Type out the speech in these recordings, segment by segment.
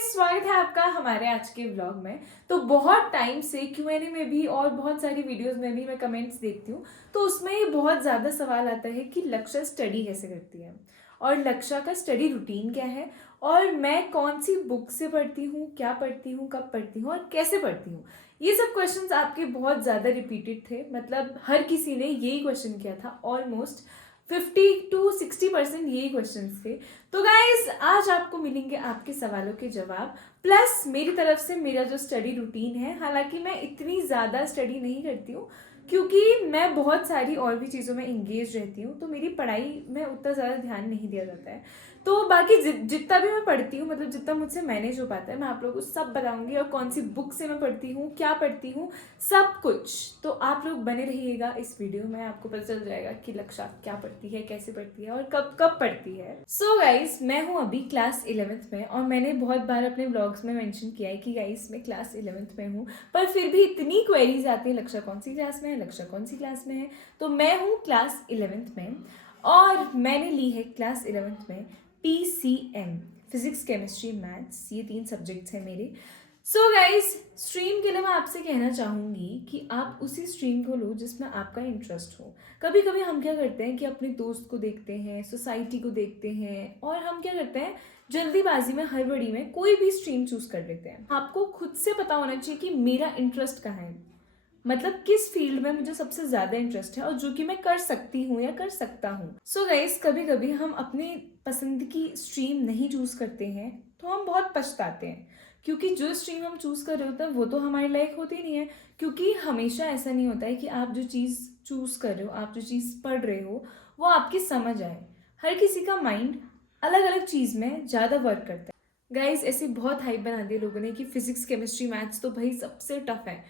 Guys, स्वागत है आपका हमारे आज के व्लॉग में। तो बहुत टाइम से Q&A में भी और बहुत सारी वीडियोस में भी मैं कमेंट्स देखती हूँ, तो उसमें ये बहुत ज़्यादा सवाल आता है कि लक्ष्य स्टडी कैसे करती है और लक्ष्य का स्टडी रूटीन क्या है और मैं कौन सी बुक से पढ़ती हूँ, क्या पढ़ती हूँ, कब पढ़ती हूँ और कैसे पढ़ती हूँ। ये सब क्वेश्चंस आपके बहुत ज़्यादा रिपीटेड थे, मतलब हर किसी ने यही क्वेश्चन किया था। ऑलमोस्ट 50 to 60% यही क्वेश्चंस थे। तो गाइज आज आपको मिलेंगे आपके सवालों के जवाब, प्लस मेरी तरफ से मेरा जो स्टडी रूटीन है। हालांकि मैं इतनी ज़्यादा स्टडी नहीं करती हूँ क्योंकि मैं बहुत सारी और भी चीज़ों में इंगेज रहती हूँ, तो मेरी पढ़ाई में उतना ज़्यादा ध्यान नहीं दिया जाता है। तो बाकी जितना भी मैं पढ़ती हूँ, मतलब जितना मुझसे मैनेज हो पाता है, मैं आप लोगों को सब बताऊंगी। और कौन सी बुक से मैं पढ़ती हूँ, क्या पढ़ती हूँ, सब कुछ। तो आप लोग बने रहिएगा इस वीडियो में, आपको पता चल जाएगा कि लक्ष्य क्या पढ़ती है, कैसे पढ़ती है और कब कब पढ़ती है। सो गाइस, मैं हूँ अभी क्लास 11th में और मैंने बहुत बार अपने ब्लॉग्स में मेंशन किया है कि गाइस मैं क्लास 11th में हूँ, पर फिर भी इतनी क्वेरीज आती है लक्ष्य कौन सी क्लास में है, लक्ष्य कौन सी क्लास में है। तो मैं हूँ क्लास 11th में और मैंने ली है क्लास 11th में PCM, फिजिक्स केमिस्ट्री मैथ्स, ये 3 सब्जेक्ट्स हैं मेरे। सो गाइस, स्ट्रीम के लिए मैं आपसे कहना चाहूँगी कि आप उसी स्ट्रीम को लो जिसमें आपका इंटरेस्ट हो। कभी कभी हम क्या करते हैं कि अपने दोस्त को देखते हैं, सोसाइटी को देखते हैं और हम क्या करते हैं, जल्दीबाजी में, हड़बड़ी में कोई भी स्ट्रीम चूज कर लेते हैं। आपको खुद से पता होना चाहिए कि मेरा इंटरेस्ट कहाँ है, मतलब किस फील्ड में मुझे सबसे ज्यादा इंटरेस्ट है और जो कि मैं कर सकती हूँ या कर सकता हूँ। सो गाइस, कभी कभी हम अपनी पसंद की स्ट्रीम नहीं चूज करते हैं तो हम बहुत पछताते हैं, क्योंकि जो स्ट्रीम हम चूज कर रहे होते हैं वो तो हमारे लायक होती नहीं है। क्योंकि हमेशा ऐसा नहीं होता है कि आप जो चीज़ चूज कर रहे हो, आप जो चीज़ पढ़ रहे हो, वो आपकी समझ आए। हर किसी का माइंड अलग अलग चीज़ में ज़्यादा वर्क करता है। गाइस, ऐसी बहुत हाइप बना दी लोगों ने कि फिजिक्स केमिस्ट्री मैथ्स तो भाई सबसे टफ है।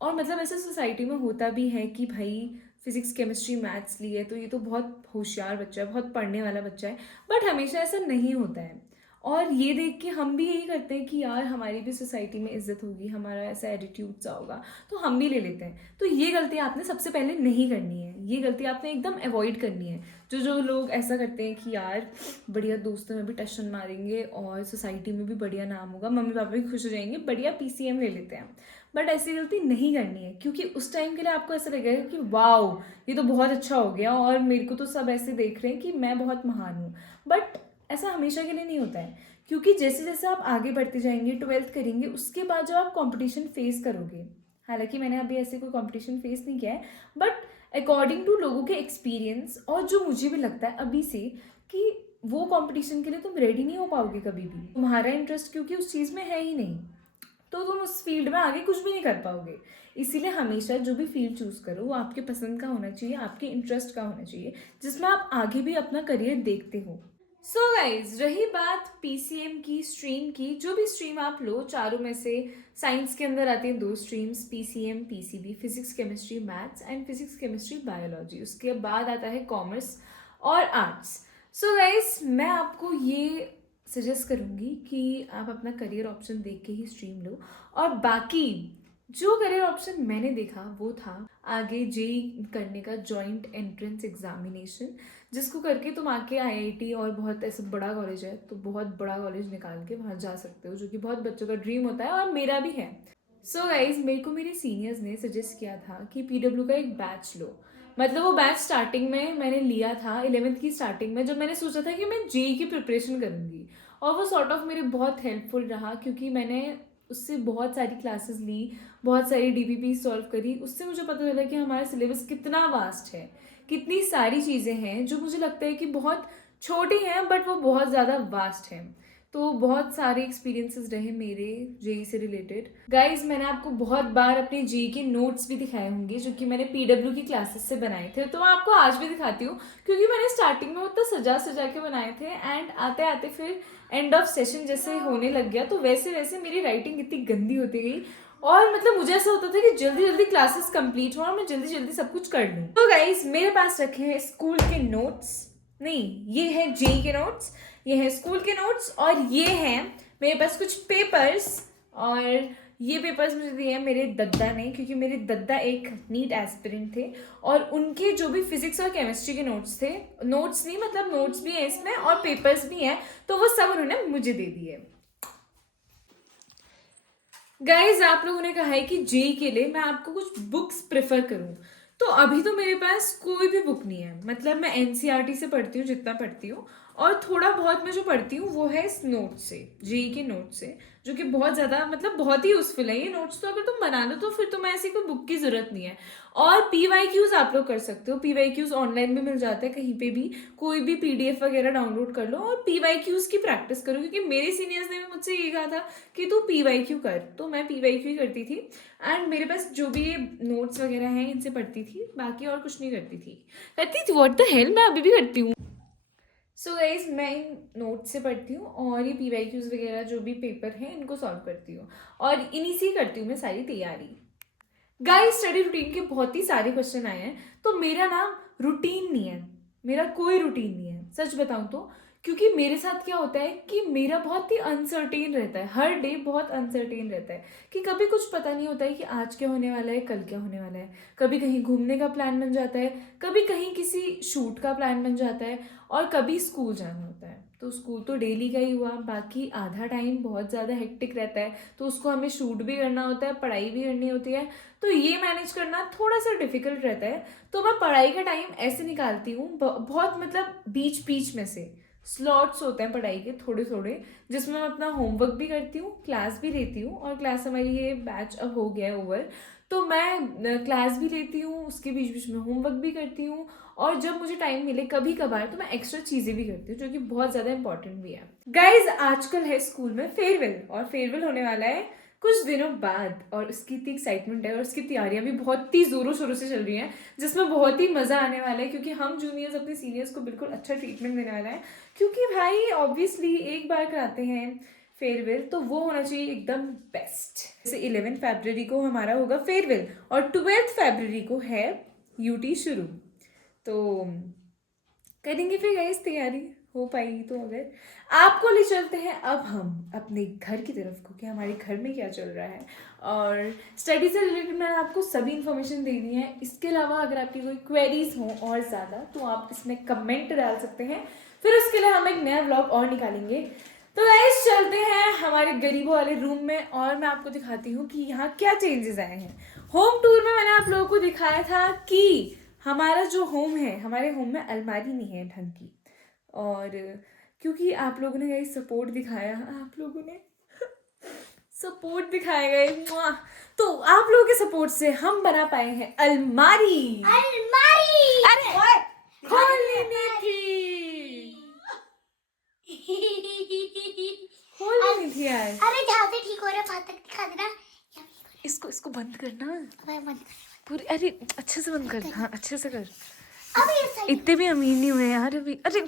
और मतलब ऐसे सोसाइटी में होता भी है कि भाई फिजिक्स केमिस्ट्री मैथ्स लिए तो ये तो बहुत होशियार बच्चा है, बहुत पढ़ने वाला बच्चा है। बट हमेशा ऐसा नहीं होता है। और ये देख के हम भी यही करते हैं कि यार हमारी भी सोसाइटी में इज्जत होगी, हमारा ऐसा एटीट्यूड सा होगा, तो हम भी ले लेते हैं। तो ये गलती आपने सबसे पहले नहीं करनी है, ये गलती आपने एकदम अवॉइड करनी है। जो जो लोग ऐसा करते हैं कि यार बढ़िया दोस्तों में भी टशन मारेंगे और सोसाइटी में भी बढ़िया नाम होगा, मम्मी पापा भी खुश हो जाएंगे, बढ़िया PCM ले लेते हैं। बट ऐसी गलती नहीं करनी है, क्योंकि उस टाइम के लिए आपको ऐसा लगेगा कि वाओ ये तो बहुत अच्छा हो गया और मेरे को तो सब ऐसे देख रहे हैं कि मैं बहुत महान हूँ। बट ऐसा हमेशा के लिए नहीं होता है, क्योंकि जैसे जैसे आप आगे बढ़ते जाएंगे, 12th करेंगे, उसके बाद जब आप कंपटीशन फेस करोगे, हालांकि मैंने अभी ऐसे कोई कंपटीशन फेस नहीं किया है, बट अकॉर्डिंग टू लोगों के एक्सपीरियंस और जो मुझे भी लगता है अभी से कि वो कंपटीशन के लिए तुम रेडी नहीं हो पाओगे कभी भी। तुम्हारा इंटरेस्ट क्योंकि उस चीज़ में है ही नहीं, तो तुम उस फील्ड में आगे कुछ भी नहीं कर पाओगे। इसीलिए हमेशा जो भी फील्ड चूज करो वो आपके पसंद का होना चाहिए, आपके इंटरेस्ट का होना चाहिए, जिसमें आप आगे भी अपना करियर देखते हो। सो गाइज, रही बात PCM की स्ट्रीम की, जो भी स्ट्रीम आप लो, चारों में से साइंस के अंदर आती हैं 2 streams, PCM PCB, physics chemistry maths and physics chemistry biology. उसके बाद आता है कॉमर्स और आर्ट्स। सो गाइज, मैं आपको ये सजेस्ट करूँगी कि आप अपना करियर ऑप्शन देख के ही स्ट्रीम लो। और बाकी जो करियर ऑप्शन मैंने देखा वो था आगे JEE करने का, जॉइंट एंट्रेंस एग्जामिनेशन, जिसको करके तुम आके IIT और बहुत ऐसा बड़ा कॉलेज है तो बहुत बड़ा कॉलेज निकाल के वहाँ जा सकते हो, जो कि बहुत बच्चों का ड्रीम होता है और मेरा भी है। सो गाइज, मेरे को मेरे सीनियर्स ने सजेस्ट किया था कि PW का एक बैच लो। मतलब वो बैच स्टार्टिंग में मैंने लिया था 11th की स्टार्टिंग में, जब मैंने सोचा था कि मैं JEE की प्रिपरेशन करूँगी। और वो सॉर्ट ऑफ मेरे बहुत हेल्पफुल रहा, क्योंकि मैंने उससे बहुत सारी क्लासेस ली, बहुत सारी DPP सॉल्व करी। उससे मुझे पता चला कि हमारा सिलेबस कितना वास्ट है, कितनी सारी चीज़ें हैं जो मुझे लगता है कि बहुत छोटी हैं बट वो बहुत ज़्यादा वास्ट हैं। तो बहुत सारे एक्सपीरियंसेस रहे मेरे JEE से रिलेटेड। गाइज, मैंने आपको बहुत बार अपने JEE के नोट्स भी दिखाए होंगे जो कि मैंने PW की क्लासेस से बनाए थे, तो मैं आपको आज भी दिखाती हूँ, क्योंकि मैंने स्टार्टिंग में उतना सजा सजा के बनाए थे एंड आते आते फिर एंड ऑफ सेशन जैसे होने लग गया तो वैसे वैसे मेरी राइटिंग इतनी गंदी होती गई। और मतलब मुझे ऐसा होता था कि जल्दी जल्दी क्लासेस कंप्लीट हो और मैं जल्दी जल्दी सब कुछ कर लूँ। तो गाइज, मेरे पास रखे हैं स्कूल के नोट्स, नहीं ये है JEE के नोट्स, ये है स्कूल के नोट्स, और ये हैं मेरे पास कुछ पेपर्स। और ये पेपर्स मुझे दिए हैं मेरे दद्दा ने, क्योंकि मेरे दद्दा एक नीट एस्पिरेंट थे और उनके जो भी फिजिक्स और केमिस्ट्री के नोट्स थे, नोट्स नहीं मतलब नोट्स भी हैं इसमें और पेपर्स भी हैं, तो वो सब उन्होंने मुझे दे दिए। गाइज आप लोगों ने कहा है कि जेई के लिए मैं आपको कुछ बुक्स प्रेफर करूं, तो अभी तो मेरे पास कोई भी बुक नहीं है। मतलब मैं एनसीईआरटी से पढ़ती हूँ जितना पढ़ती हूँ, और थोड़ा बहुत मैं जो पढ़ती हूँ वो है इस नोट से, जेई के नोट से, जो कि बहुत ज़्यादा मतलब बहुत ही यूजफुल है ये नोट्स। तो अगर तुम बना लो तो फिर तुम्हें ऐसी कोई बुक की ज़रूरत नहीं है। और पीवाईक्यूज आप लोग कर सकते हो, पीवाईक्यूज ऑनलाइन भी मिल जाते हैं कहीं पे भी, कोई भी पीडीएफ वगैरह डाउनलोड कर लो और पीवाईक्यूज की प्रैक्टिस करो, क्योंकि मेरे सीनियर्स ने भी मुझसे ये कहा था कि तू पीवाईक्यू कर, तो मैं पीवाईक्यू ही करती थी। एंड मेरे पास जो भी ये नोट्स वगैरह हैं इनसे पढ़ती थी, बाकी और कुछ नहीं करती थी व्हाट द हेल, मैं अभी भी करती हूँ। सो गाइज मैं इन नोट से पढ़ती हूँ और ये पीवाईक्यूज वगैरह जो भी पेपर हैं इनको सॉल्व करती हूँ, और इन्हीं से ही करती हूँ मैं सारी तैयारी। गाइस स्टडी रूटीन के बहुत ही सारे क्वेश्चन आए हैं, तो मेरा ना रूटीन नहीं है, मेरा कोई रूटीन नहीं है सच बताऊं तो। क्योंकि मेरे साथ क्या होता है कि मेरा बहुत ही अनसर्टेन रहता है, हर डे बहुत अनसर्टेन रहता है, कि कभी कुछ पता नहीं होता है कि आज क्या होने वाला है, कल क्या होने वाला है। कभी कहीं घूमने का प्लान बन जाता है, कभी कहीं किसी शूट का प्लान बन जाता है, और कभी स्कूल जाना होता है। तो स्कूल तो डेली का ही हुआ, बाकी आधा टाइम बहुत ज़्यादा हेक्टिक रहता है, तो उसको हमें शूट भी करना होता है, पढ़ाई भी करनी होती है, तो ये मैनेज करना थोड़ा सा डिफिकल्ट रहता है। तो मैं पढ़ाई का टाइम ऐसे निकालती हूँ, बहुत मतलब बीच बीच में से स्लॉट्स होते हैं पढ़ाई के थोड़े थोड़े, जिसमें मैं अपना होमवर्क भी करती हूँ, क्लास भी लेती हूँ, और क्लास हमारी ये बैच अब हो गया है ओवर, तो मैं क्लास भी लेती हूँ, उसके बीच बीच में होमवर्क भी करती हूँ, और जब मुझे टाइम मिले कभी कभार तो मैं एक्स्ट्रा चीज़ें भी करती हूँ, जो कि बहुत ज़्यादा इंपॉर्टेंट भी है। गाइज आजकल है स्कूल में फेयरवेल, और फेयरवेल होने वाला है कुछ दिनों बाद, और उसकी इतनी एक्साइटमेंट है, और उसकी तैयारियां भी बहुत ही जोरों शोरों से चल रही हैं, जिसमें बहुत ही मज़ा आने वाला है, क्योंकि हम जूनियर्स अपने सीनियर्स को बिल्कुल अच्छा ट्रीटमेंट देने वाला है। क्योंकि भाई ऑब्वियसली एक बार कराते हैं फेयरवेल, तो वो होना चाहिए एकदम बेस्ट। जैसे 11 फरवरी को हमारा होगा फेयरवेल, और 12 फरवरी को है यूटी शुरू, तो करेंगे फिर गाइस तैयारी हो पाएगी तो। अगर आपको ले चलते हैं अब हम अपने घर की तरफ को, कि हमारे घर में क्या चल रहा है, और स्टडी से रिलेटेड मैंने आपको सभी इन्फॉर्मेशन दे दी है। इसके अलावा अगर आपकी कोई क्वेरीज हो और ज़्यादा, तो आप इसमें कमेंट डाल सकते हैं, फिर उसके लिए हम एक नया व्लॉग और निकालेंगे। तो गाइस चलते हैं हमारे गरीबों वाले रूम में, और मैं आपको दिखाती हूँ कि यहाँ क्या चेंजेस आए हैं। होम टूर में मैंने आप लोगों को दिखाया था कि हमारा जो होम है, हमारे होम में अलमारी नहीं है ढंग की, और क्योंकि आप लोगों ने गाइस सपोर्ट दिखाया, आप लोगों ने सपोर्ट दिखाया गया, तो आप लोगों के सपोर्ट से हम बना पाए हैं अलमारी। अरे खोलनी नहीं थी, खोलनी नहीं थी यार। अरे जहाँ से ठीक हो रहा है वहां तक दिखा देना। इसको बंद करना बंद पूरी, अरे अच्छे से बंद कर, हाँ अच्छे से कर। अब ये साइड इतने भी अमीर नहीं हुए यार अभी, अरे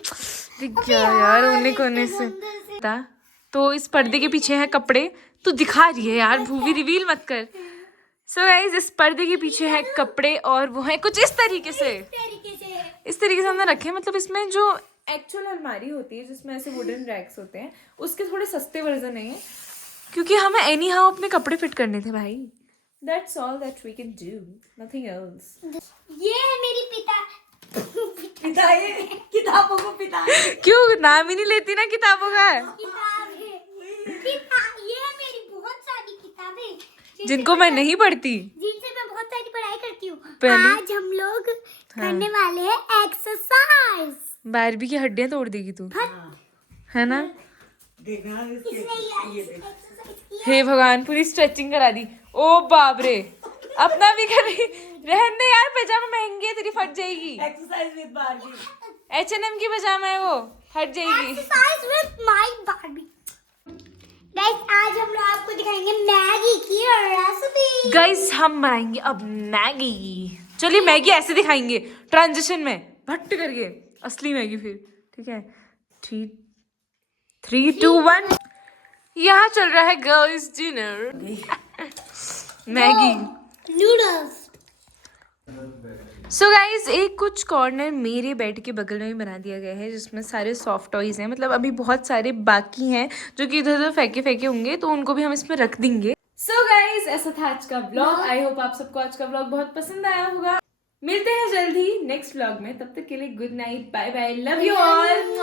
दिख गया यार कोने कोने से। तो इस पर्दे के पीछे है कपड़े, तू दिखा रही है यार, भूवी रिवील मत कर। सो गाइस इस पर्दे के पीछे है कपड़े, और वो है कुछ इस तरीके से हमने रखे हैं। मतलब इसमें जो एक्चुअल अलमारी होती है जिसमें ऐसे वुडन रैक्स होते हैं, उसके थोड़े सस्ते वर्जन है, क्योंकि हमें एनी हाउ अपने कपड़े फिट करने थे भाई। That's all that we can do, nothing else. ये है मेरी पिता ये किताबों को पिता क्यों नाम ही नहीं लेती ना किताबों का? किताब है ये है मेरी बहुत सारी किताबें जिनको मैं नहीं पढ़ती, जिनसे मैं बहुत सारी पढ़ाई करती हूँ। पहले आज हम लोग करने वाले हैं एक्सरसाइज। बारबी की हड्डियां तोड़ देगी तू, है ना? देखना ये देख। हे भगवान पूरी स्ट्रेचिंग करा दी। ओ बाप रे, अपना भी कर रही, रहने यार, पजामा महंगी है तेरी, फट जाएगी। एक्सरसाइज विद बारबी, H&M की पजामा है वो, फट जाएगी। Exercise with my Barbie. Guys आज हम लोग आपको दिखाएंगे मैगी की रेसिपी। गाइस हम बनाएंगे अब मैगी। चलिए मैगी ऐसे दिखाएंगे ट्रांजिशन में, भट्ट करके, असली मैगी फिर, ठीक है? 3 2 1। यहाँ चल रहा है girls dinner, Maggi noodles. So guys एक कुछ कॉर्नर मेरे बेड के बगल में भी बना दिया गया है, जिसमें सारे सॉफ्ट टॉयज हैं। मतलब अभी बहुत सारे बाकी हैं जो कि इधर उधर फेंके फेंके होंगे, तो उनको भी हम इसमें रख देंगे। सो गाइज ऐसा था आज का ब्लॉग। आई होप आप सबको आज का ब्लॉग बहुत पसंद आया होगा। मिलते हैं जल्द ही नेक्स्ट ब्लॉग में, तब तक के लिए good night, bye bye, love you all.